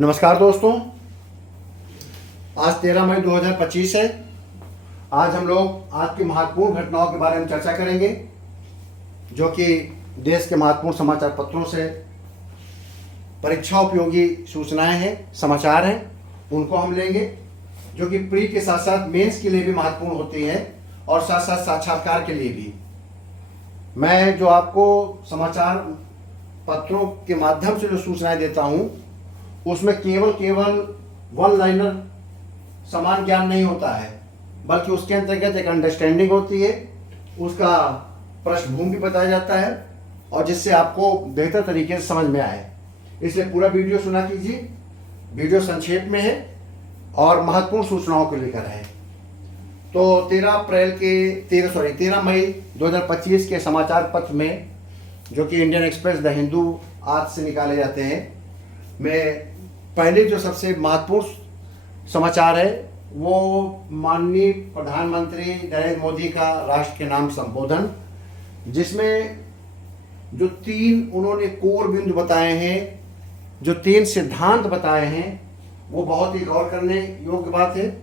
नमस्कार दोस्तों, आज 13 मई 2025 है। आज हम लोग आज की महत्वपूर्ण घटनाओं के बारे में चर्चा करेंगे, जो कि देश के महत्वपूर्ण समाचार पत्रों से परीक्षा उपयोगी सूचनाएं हैं, समाचार हैं, उनको हम लेंगे, जो कि प्री के साथ साथ मेंस के लिए भी महत्वपूर्ण होती हैं और साथ साथ साक्षात्कार के लिए भी। मैं जो आपको समाचार पत्रों के माध्यम से जो सूचनाएं देता हूं, उसमें केवल वन लाइनर समान ज्ञान नहीं होता है, बल्कि उसके अंतर्गत एक अंडरस्टैंडिंग होती है, उसका पृष्ठभूमि भी बताया जाता है और जिससे आपको बेहतर तरीके से समझ में आए। इसलिए पूरा वीडियो सुना कीजिए। वीडियो संक्षेप में है और महत्वपूर्ण सूचनाओं को लेकर है। तो 13 मई 2025 के समाचार पत्र में, जो कि इंडियन एक्सप्रेस, द हिंदू आज से निकाले जाते हैं, में पहले जो सबसे महत्वपूर्ण समाचार है वो माननीय प्रधानमंत्री नरेंद्र मोदी का राष्ट्र के नाम संबोधन, जिसमें जो 3 उन्होंने कोर बिंदु बताए हैं, जो 3 सिद्धांत बताए हैं, वो बहुत ही गौर करने योग्य बात है।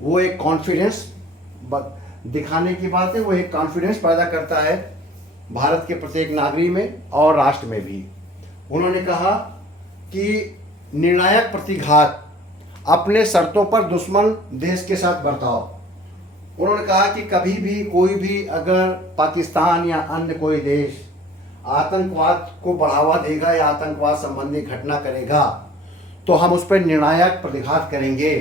वो एक कॉन्फिडेंस दिखाने की बात है, वो एक कॉन्फिडेंस पैदा करता है भारत के प्रत्येक नागरिक में और राष्ट्र में भी। उन्होंने कहा कि निर्णायक प्रतिघात, अपने शर्तों पर दुश्मन देश के साथ बर्ताव। उन्होंने कहा कि कभी भी कोई भी अगर पाकिस्तान या अन्य कोई देश आतंकवाद को बढ़ावा देगा या आतंकवाद संबंधी घटना करेगा, तो हम उस पर निर्णायक प्रतिघात करेंगे,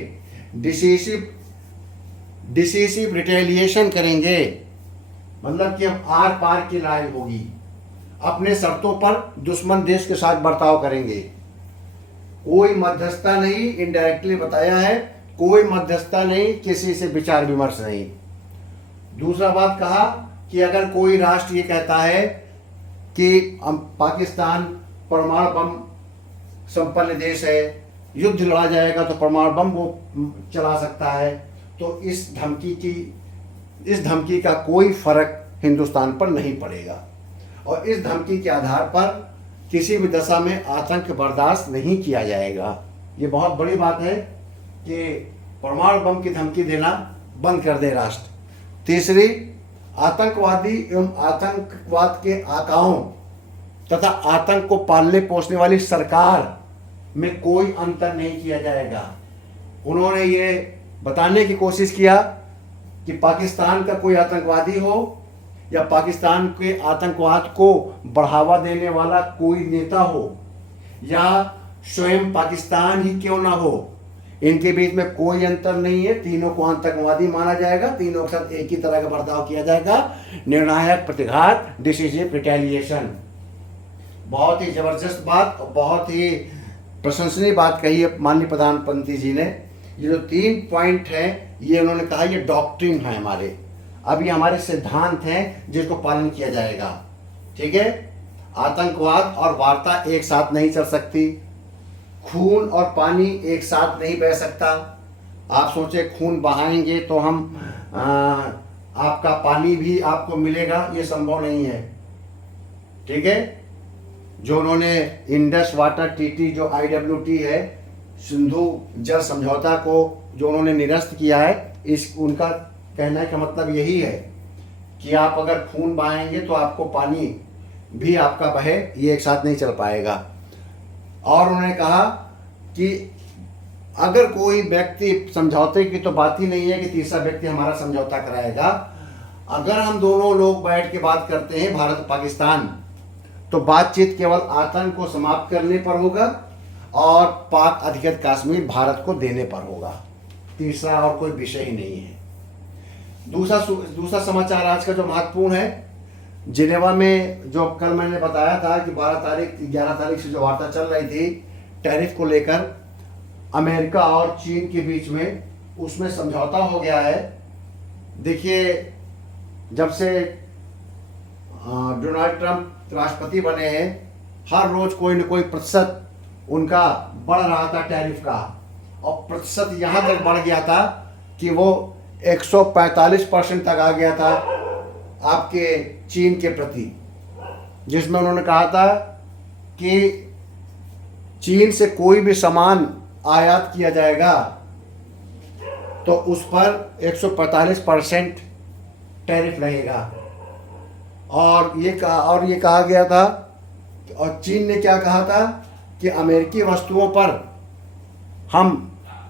डिसिसिव रिटेलिएशन करेंगे। मतलब कि हम आर पार की लड़ाई होगी, अपने शर्तों पर दुश्मन देश के साथ बर्ताव करेंगे। कोई मध्यस्थता नहीं, इनडायरेक्टली बताया है, कोई मध्यस्थता नहीं, किसी से विचार विमर्श नहीं। दूसरा बात कहा कि अगर कोई राष्ट्र ये कहता है कि पाकिस्तान परमाणु बम संपन्न देश है, युद्ध लड़ा जाएगा तो परमाणु बम वो चला सकता है, तो इस धमकी का कोई फर्क हिंदुस्तान पर नहीं पड़ेगा और इस धमकी के आधार पर किसी भी दशा में आतंक बर्दाश्त नहीं किया जाएगा। ये बहुत बड़ी बात है कि परमाणु बम की धमकी देना बंद कर दे राष्ट्र। तीसरी, आतंकवादी एवं आतंकवाद के आकाओं तथा आतंक को पालने पोसने वाली सरकार में कोई अंतर नहीं किया जाएगा। उन्होंने ये बताने की कोशिश किया कि पाकिस्तान का कोई आतंकवादी हो या पाकिस्तान के आतंकवाद को बढ़ावा देने वाला कोई नेता हो या स्वयं पाकिस्तान ही क्यों ना हो, इनके बीच में कोई अंतर नहीं है। तीनों को आतंकवादी माना जाएगा, तीनों के साथ एक ही तरह का बर्ताव किया जाएगा। निर्णायक प्रतिघात, डिसिसिव रिटेलिएशन। बहुत ही जबरदस्त बात और बहुत ही प्रशंसनीय बात कही है माननीय प्रधानमंत्री जी ने। ये जो 3 पॉइंट हैं, ये उन्होंने कहा ये डॉक्ट्रिन है हमारे, अब ये हमारे सिद्धांत हैं जिसको पालन किया जाएगा। ठीक है, आतंकवाद और वार्ता एक साथ नहीं चल सकती, खून और पानी एक साथ नहीं बह सकता। आप सोचे खून बहाएंगे तो हम आपका पानी भी आपको मिलेगा, ये संभव नहीं है। ठीक है, जो उन्होंने इंडस वाटर ट्रीटी, जो IWT है, सिंधु जल समझौता को जो उन्होंने निरस्त किया है, इस उनका कहने का मतलब यही है कि आप अगर खून बहाएंगे तो आपको पानी भी आपका बहे, ये एक साथ नहीं चल पाएगा। और उन्होंने कहा कि अगर कोई व्यक्ति, समझौते की तो बात ही नहीं है कि तीसरा व्यक्ति हमारा समझौता कराएगा, अगर हम दोनों लोग बैठ के बात करते हैं भारत पाकिस्तान, तो बातचीत केवल आतंक को समाप्त करने पर होगा और पाक अधिकृत कश्मीर भारत को देने पर होगा। तीसरा और कोई विषय ही नहीं है। दूसरा समाचार आज का जो महत्वपूर्ण है, जिनेवा में जो कल मैंने बताया था कि 11 तारीख से जो वार्ता चल रही थी टैरिफ को लेकर अमेरिका और चीन के बीच में, उसमें समझौता हो गया है। देखिए, जब से डोनाल्ड ट्रंप राष्ट्रपति बने हैं, हर रोज कोई न कोई प्रतिशत उनका बढ़ रहा था टैरिफ का, और प्रतिशत यहाँ तक बढ़ गया था कि वो 145% तक आ गया था आपके चीन के प्रति, जिसमें उन्होंने कहा था कि चीन से कोई भी सामान आयात किया जाएगा तो उस पर 145% टैरिफ लगेगा। और ये कहा गया था, और चीन ने क्या कहा था कि अमेरिकी वस्तुओं पर हम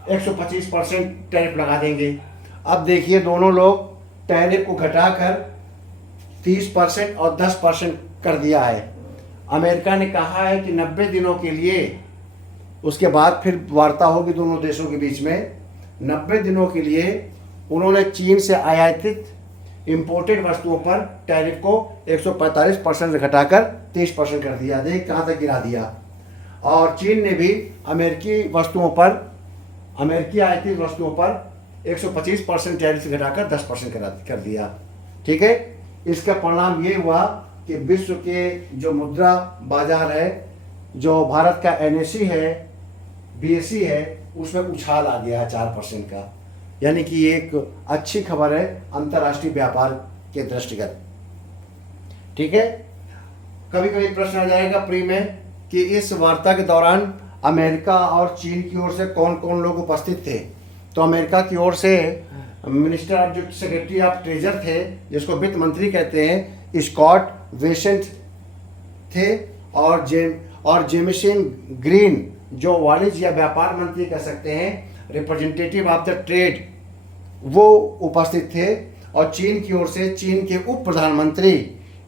125% टैरिफ लगा देंगे। अब देखिए दोनों लोग टैरिफ को घटाकर 30% और 10% कर दिया है। अमेरिका ने कहा है कि 90 दिनों के लिए, उसके बाद फिर वार्ता होगी दोनों देशों के बीच में, 90 दिनों के लिए उन्होंने चीन से आयातित इंपोर्टेड वस्तुओं पर टैरिफ को 145% से घटाकर 30% कर दिया। देख कहाँ तक गिरा दिया। और चीन ने भी अमेरिकी आयातित वस्तुओं पर 125% टैरिफ से घटाकर 10% कर दिया। ठीक है, इसका परिणाम ये हुआ कि विश्व के जो मुद्रा बाजार है, जो भारत का NSE है, BSE है, उसमें उछाल आ गया 4% का। यानी कि ये एक अच्छी खबर है अंतर्राष्ट्रीय व्यापार के दृष्टिगत। ठीक है, कभी कभी प्रश्न आ जाएगा प्री में कि इस वार्ता के दौरान अमेरिका और चीन की ओर से कौन कौन लोग उपस्थित थे। तो अमेरिका की ओर से मिनिस्टर ऑफ जो सेक्रेटरी ऑफ ट्रेजर थे, जिसको वित्त मंत्री कहते हैं, स्कॉट बेसेंट थे, और जेमिसन ग्रीन जो वाणिज्य या व्यापार मंत्री कह सकते हैं, रिप्रेजेंटेटिव ऑफ द ट्रेड, वो उपस्थित थे। और चीन की ओर से चीन के उप प्रधानमंत्री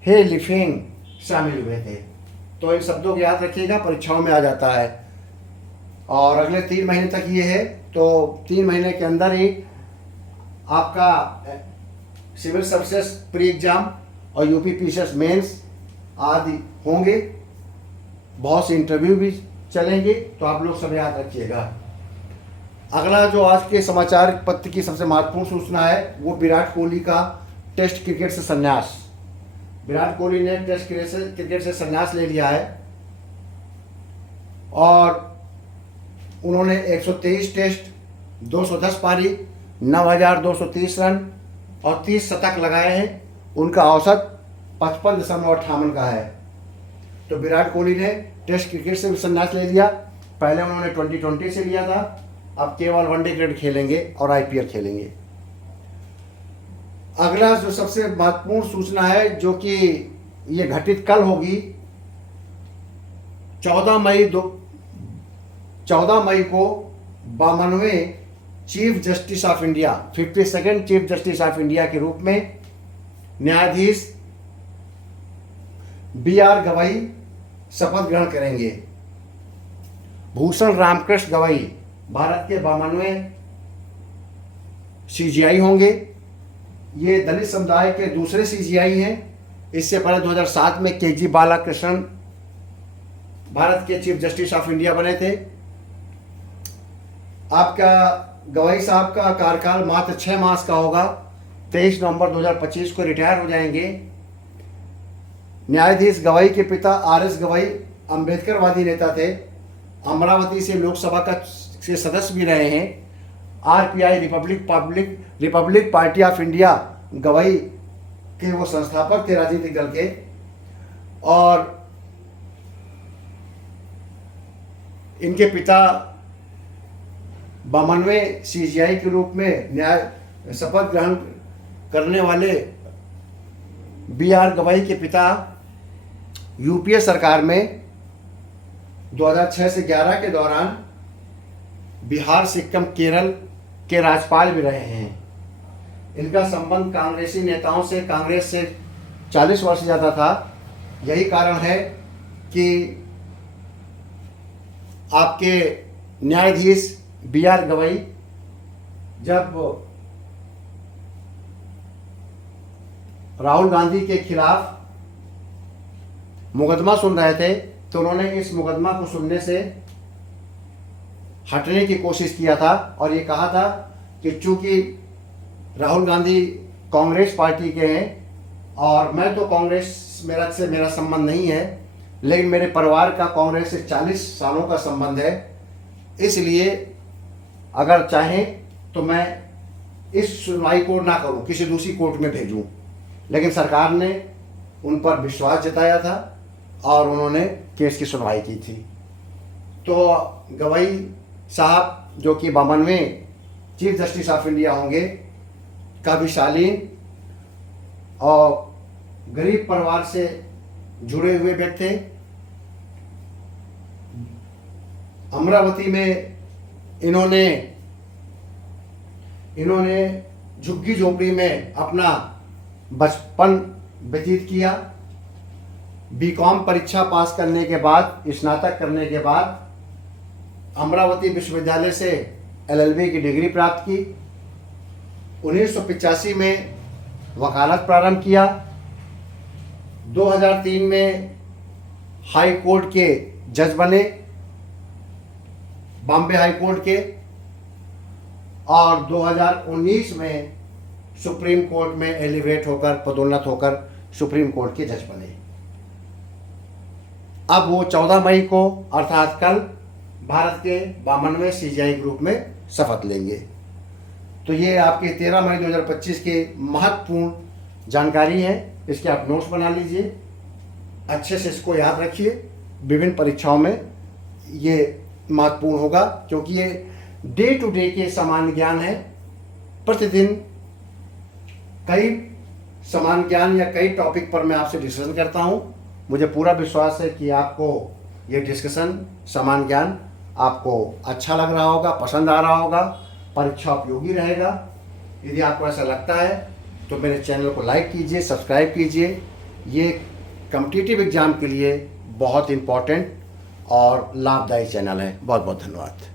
हे लिफेंग शामिल हुए थे। तो इन शब्दों को याद रखिएगा, परीक्षाओं में आ जाता है। और अगले 3 महीने तक ये है, तो 3 महीने के अंदर ही आपका सिविल सर्विसेज प्री एग्जाम और UPPCS मेंस आदि होंगे। बहुत से इंटरव्यू भी चलेंगे, तो आप लोग सब याद रखिएगा। अगला जो आज के समाचार पत्र की सबसे महत्वपूर्ण सूचना है, वो विराट कोहली का टेस्ट क्रिकेट से संन्यास। विराट कोहली ने टेस्ट क्रिकेट से संन्यास ले लिया है और उन्होंने 123 टेस्ट, 210 पारी, 9,230 रन और 30 शतक लगाए हैं। उनका औसत 55.58 का है। तो विराट कोहली ने टेस्ट क्रिकेट से भी संन्यास ले लिया। पहले उन्होंने 2020 से लिया था, अब केवल वनडे क्रिकेट खेलेंगे और IPL खेलेंगे। अगला जो सबसे महत्वपूर्ण सूचना है, जो कि ये घटित कल होगी, 14 मई को 52वें chief justice of India, 52nd chief justice of India के रूप में न्यायाधीश BR गवई शपथ ग्रहण करेंगे। भूषण रामकृष्ण गवई भारत के 52वें CJI होंगे। ये दलित समुदाय के दूसरे CJI हैं। इससे पहले 2007 में KG बालाकृष्णन भारत के चीफ जस्टिस ऑफ इंडिया बने थे। आपका गवई साहब का कार्यकाल मात्र 6 मास का होगा। 23 नवंबर 2025 को रिटायर हो जाएंगे। न्यायाधीश गवई के पिता RS गवई अम्बेडकरवादी नेता थे। अमरावती से लोकसभा से सदस्य भी रहे हैं। RPI Republic party of India Gavai के वो संस्थापक थे राजनीतिक दल के। और इनके पिता 52वें CJI के रूप में न्याय शपथ ग्रहण करने वाले BR गवई के पिता UPA सरकार में 2006 से 11 के दौरान बिहार, सिक्किम, केरल के राज्यपाल भी रहे हैं। इनका संबंध कांग्रेसी नेताओं से, कांग्रेस से 40 वर्ष ज़्यादा था। यही कारण है कि आपके न्यायाधीश BR गवई जब राहुल गांधी के खिलाफ मुकदमा सुन रहे थे, तो उन्होंने इस मुकदमा को सुनने से हटने की कोशिश किया था और ये कहा था कि चूंकि राहुल गांधी कांग्रेस पार्टी के हैं और मैं तो कांग्रेस से मेरा संबंध नहीं है, लेकिन मेरे परिवार का कांग्रेस से 40 सालों का संबंध है, इसलिए अगर चाहें तो मैं इस सुनवाई को ना करूं, किसी दूसरी कोर्ट में भेजूं। लेकिन सरकार ने उन पर विश्वास जताया था और उन्होंने केस की सुनवाई की थी। तो गवाई साहब जो कि 52वें चीफ जस्टिस ऑफ इंडिया होंगे, काफ़ी शालीन और गरीब परिवार से जुड़े हुए व्यक्ति थे। अमरावती में इन्होंने झुग्गी झोपड़ी में अपना बचपन व्यतीत किया। बीकॉम परीक्षा पास करने के बाद, स्नातक करने के बाद अमरावती विश्वविद्यालय से एलएलबी की डिग्री प्राप्त की। 1985 में वकालत प्रारंभ किया। 2003 में हाई कोर्ट के जज बने, बॉम्बे हाई कोर्ट के, और 2019 में सुप्रीम कोर्ट में एलिवेट होकर, पदोन्नत होकर सुप्रीम कोर्ट के जज बने। अब वो 14 मई को अर्थात कल भारत के 52वें सीजीआई ग्रुप में शपथ लेंगे। तो ये आपके 13 मई 2025 के महत्वपूर्ण जानकारी है। इसके आप नोट्स बना लीजिए, अच्छे से इसको याद रखिए। विभिन्न परीक्षाओं में ये महत्वपूर्ण होगा, क्योंकि ये डे टू डे के सामान्य ज्ञान है। प्रतिदिन कई सामान्य ज्ञान या कई टॉपिक पर मैं आपसे डिस्कशन करता हूँ। मुझे पूरा विश्वास है कि आपको ये डिस्कशन, सामान्य ज्ञान आपको अच्छा लग रहा होगा, पसंद आ रहा होगा, परीक्षा उपयोगी रहेगा। यदि आपको ऐसा लगता है तो मेरे चैनल को लाइक कीजिए, सब्सक्राइब कीजिए। ये कॉम्पिटिटिव एग्ज़ाम के लिए बहुत इम्पोर्टेंट और लाभदायी चैनल है। बहुत बहुत धन्यवाद।